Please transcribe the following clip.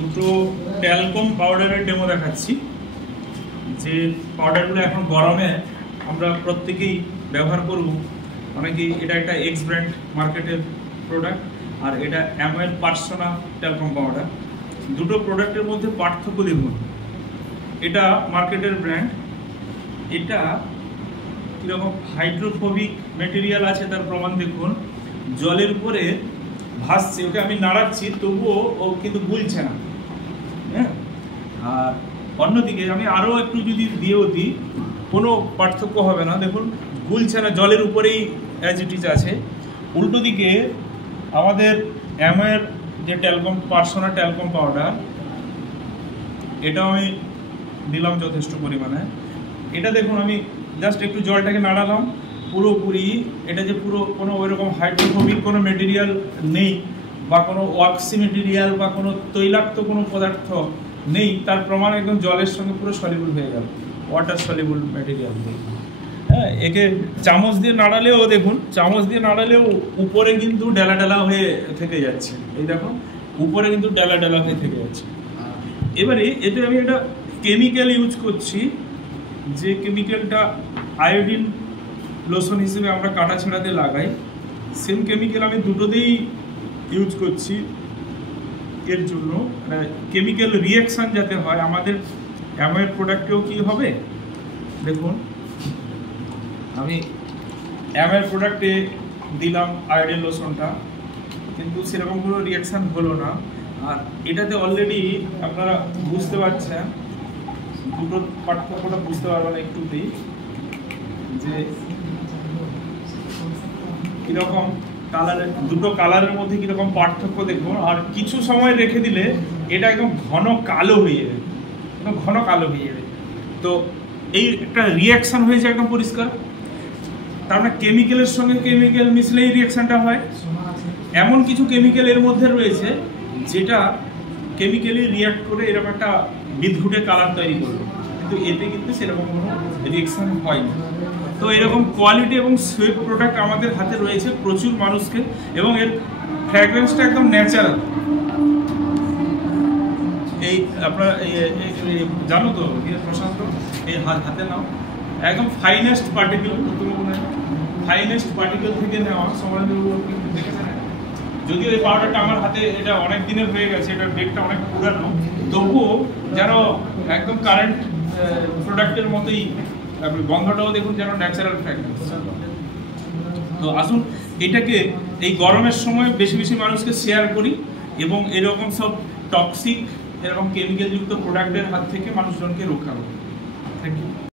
দুটো ট্যালকম পাউডারের ডেমো দেখাচ্ছি। যে পাউডারগুলো এখন গরমে আমরা প্রত্যেকেই ব্যবহার করব। অনেকেই এটা একটা এক্স ব্র্যান্ড মার্কেটের প্রোডাক্ট, আর এটা অ্যামওয়ের পার্সোনা ট্যালকম পাউডার। দুটো প্রোডাক্টের মধ্যে পার্থক্য দেখুন। এটা মার্কেটের ব্র্যান্ড, এটা কীরকম হাইড্রোফোবিক মেটেরিয়াল আছে তার প্রমাণ দেখুন। জলের উপরে ভাসছে, ওকে আমি নাড়াচ্ছি তবুও ও কিন্তু গুলছে না। হ্যাঁ, আর অন্যদিকে আমি আরও একটু যদি দিয়েও দিই কোনো পার্থক্য হবে না। দেখুন গুলছে না, জলের উপরেই অ্যাজ ইট ইজ আছে। উল্টো দিকে আমাদের অ্যামওয়ের যে ট্যালকম পার্সোনা ট্যালকম পাউডার, এটাও আমি দিলাম যথেষ্ট পরিমাণে। এটা দেখুন আমি জাস্ট একটু জলটাকে নাড়ালাম, পুরোপুরি এটা যে পুরো কোনো ওইরকম হাইড্রোফোবিক কোনো মেটেরিয়াল নেই, বা কোনো ওয়াক্সি মেটেরিয়াল বা কোনো তৈলাক্ত কোনো পদার্থ নেই, তার প্রমাণ একদম জলের সঙ্গে পুরো সলিবল হয়ে গেল, ওয়াটার সলিবল মেটেরিয়াল। হ্যাঁ, একে চামচ দিয়ে নাড়ালেও দেখুন, চামচ দিয়ে নাড়ালেও উপরে কিন্তু ডেলা ডেলা হয়ে থেকে যাচ্ছে। এই দেখো উপরে কিন্তু ডেলা ডেলা হয়ে থেকে যাচ্ছে। এবারে এতে আমি একটা কেমিক্যাল ইউজ করছি, যে কেমিক্যালটা আয়োডিন লোশন হিসেবে আমরা কাটা ছেঁড়াতে লাগাই। সেম কেমিক্যাল আমি দুটোতেই ইউজ করছি। এর জন্য কেমিক্যাল রিয়াকশান যাতে হয় আমাদের অ্যামওয়ের প্রোডাক্টেও কি হবে দেখুন। আমি অ্যামওয়ের প্রোডাক্টে দিলাম আয়োডিন লোশনটা, কিন্তু সেরকম কোনো রিয়াকশান হলো না। আর এটাতে অলরেডি আপনারা বুঝতে পারছেন, দুটো পার্থক্যটা বুঝতে পারবেন একটুতেই, যে কীরকম কালারের, দুটো কালারের মধ্যে কীরকম পার্থক্য দেখুন। আর কিছু সময় রেখে দিলে এটা একদম ঘন কালো হয়ে যাবে, একদম ঘন কালো হয়ে যাবে। তো এই একটা রিয়াকশান হয়েছে একদম পরিষ্কার। তার মানে কেমিক্যালের সঙ্গে কেমিক্যাল মিশলেই রিয়াকশানটা হয়। এমন কিছু কেমিক্যাল এর মধ্যে রয়েছে যেটা কেমিক্যালি রিয়াক্ট করে এরকম একটা বিদঘুটে কালার তৈরি করবে, কিন্তু এতে কিন্তু সেরকম কোনো রিয়াকশান হয়নি। তো এরকম কোয়ালিটি এবং সেফ প্রোডাক্ট আমাদের হাতে রয়েছে প্রচুর মানুষকে, এবং এর ফ্র্যাগ্রেন্সটা একদম ন্যাচারাল। এই আপনারা জানো তো প্রশান্ত, এই হাতে নাও, একদম ফাইনেস্ট পার্টিকেল, ফাইনেস্ট পার্টিকেল থেকে নেওয়া। সমাজবাবু দেখেছেন, যদিও এই পাউডারটা আমার হাতে এটা অনেক দিনের হয়ে গেছে, এটার ডেটটা অনেক পুরানো, তবুও যেন একদম কারেন্ট প্রোডাক্টের মতোই গন্ধটাও দেখুন, যেন ন্যাচারাল ফ্র্যাগ্রেন্স। তো আসুন এটাকে এই গরমের সময় বেশি বেশি মানুষকে শেয়ার করি, এবং এরকম সব টক্সিক এরকম কেমিক্যালযুক্ত প্রোডাক্টের হাত থেকে মানুষজনকে রক্ষা করি। Thank you.